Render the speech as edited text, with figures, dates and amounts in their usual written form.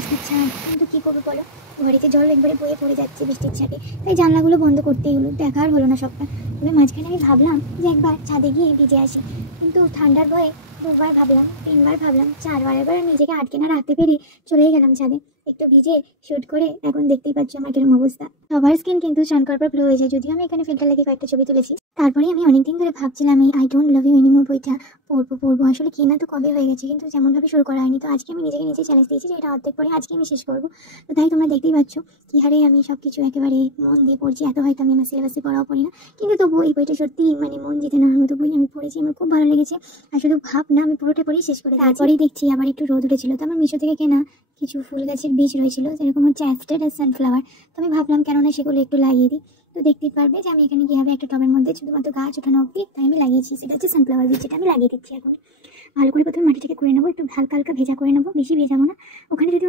বৃষ্টির ছাদ, কিন্তু কী করবো বলো, ঘরেতে জল একবারে বয়ে পড়ে যাচ্ছে বৃষ্টির ছাদে, তাই জানলাগুলো বন্ধ করতেই হলো, দেখা আর হলো না সবটা। তবে মাঝখানে আমি ভাবলাম যে একবার ছাদে গিয়ে ভিজে আসি, কিন্তু ঠান্ডার ভয়ে দুবার ভাবলাম, তিনবার ভাবলাম, চারবার, এবার নিজেকে আটকে না রাখতে পেরে চলেই গেলাম ছাদে। একটু ভিজে শুট করে এখন দেখতেই পাচ্ছ আমার কিরকম অবস্থা। সবার স্কিন কিন্তু চান করার পর গ্লো হয়ে যায়, যদিও আমি এখানে ফিল্টার লেগে কয়েকটা ছবি তুলেছি। তারপরে আমি অনেকদিন ধরে ভাবছিলাম এই I don't love you anymore বইটা পড়বো, আসলে কেনা তো কবে হয়ে গেছে, কিন্তু যেমনভাবে শুরু করা হয়নি। তো আজকে আমি নিজেকে নিজে চ্যালেঞ্জ দিয়েছি যে এটা অর্ধেক পরে আজকে আমি শেষ করবো। তো তাই তোমরা দেখতেই পাচ্ছ কি হারে আমি সবকিছু একেবারে মন দিয়ে পড়ছি। এত হয়তো আমি আমার সিলেবাসে পড়াও পড়ি না, কিন্তু তবু এই বইটা সত্যি মানে মন জিতে নেওয়ার মতো বই। আমি পড়েছি, আমার খুব ভালো লেগেছে। আর শুধু ভাব না, আমি পুরোটা পড়েই শেষ করে তারপরেই দেখছি আবার একটু রোদ উঠেছিল, তো আমার মিশো থেকে কেনা কিছু ফুল গাছের বীজ রয়েছিল, যেরকম হচ্ছে অ্যাস্টেড আর সানফ্লাওয়ার। তো আমি ভাবলাম কেননা সেগুলো একটু লাগিয়ে দিই। তো দেখতেই পারবে যে আমি এখানে কীভাবে একটা টবের মধ্যে শুধুমাত্র গাছ ওঠানো অব্দি তাই আমি লাগিয়েছি। সেটা হচ্ছে সানফ্লাওয়ার বীজ, যেটা আমি লাগিয়ে দিচ্ছি এখন। ভালো করে প্রথমে মাটিটাকে করে নেবো, একটু হালকা হালকা ভেজা করে নেবো, বেশি ভেজাবো না। ওখানে যদি